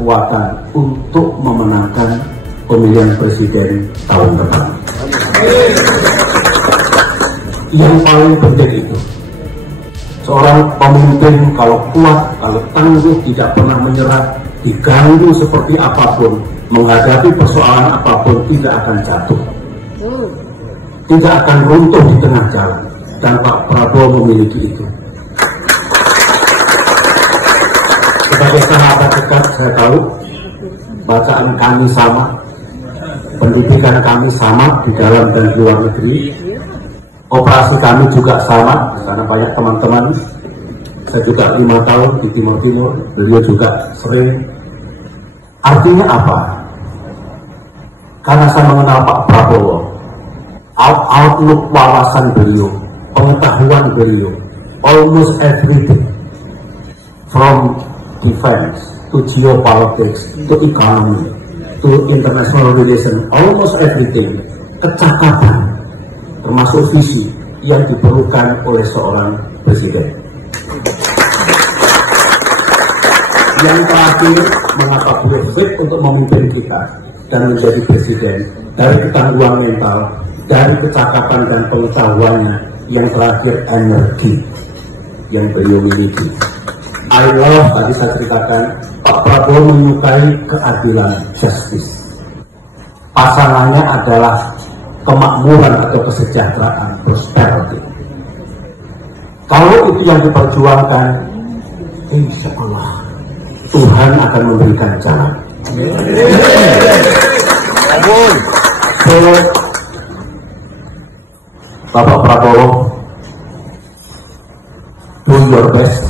kekuatan untuk memenangkan pemilihan presiden tahun depan. Yang paling penting itu, seorang pemimpin kalau kuat, kalau tangguh, tidak pernah menyerah, diganggu seperti apapun, menghadapi persoalan apapun, tidak akan jatuh, tidak akan runtuh di tengah jalan. Dan Pak Prabowo memiliki itu. Sebagai sahabat dekat, saya tahu bacaan kami sama, pendidikan kami sama di dalam dan di luar negeri, operasi kami juga sama, karena banyak teman-teman. Saya juga 5 tahun di Timur Timur, beliau juga sering. Artinya apa? Karena saya mengenal Pak Prabowo, outlook wawasan beliau, pengetahuan beliau, almost everything, from defense to geopolitics to economy to international relations, almost everything, kecakapan, termasuk visi yang diperlukan oleh seorang presiden. Yang terakhir, mengapa beliau fit untuk memimpin kita dan menjadi presiden, dari ketangguhan mental, dari kecakapan dan pengetahuannya, yang terakhir energi yang beliau miliki. I love, tadi saya ceritakan, Pak Prabowo menyukai keadilan, justice. Pasangannya adalah kemakmuran atau kesejahteraan, prosperity. Kalau itu yang diperjuangkan, insya Allah Tuhan akan memberikan jalan. So, Bapak Prabowo, do your best,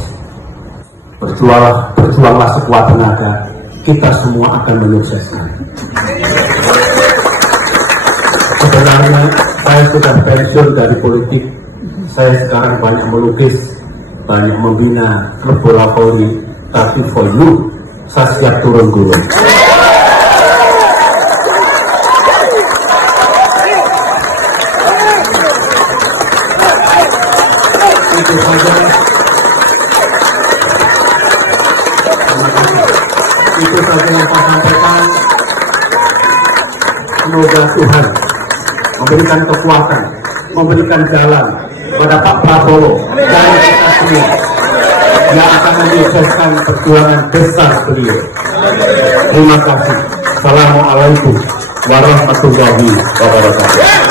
berjuanglah sekuat tenaga, kita semua akan menyukseskan. Sebenarnya saya sudah pensiun dari politik, saya sekarang banyak melukis, banyak membina klub bola voli, tapi for you, saya siap turun gunung. Itu saja yang saya sampaikan. Semoga Tuhan memberikan kekuatan, memberikan jalan pada Pak Prabowo dan kita semua yang akan menyukseskan perjuangan besar beliau. Terima kasih. Assalamualaikum warahmatullahi wabarakatuh.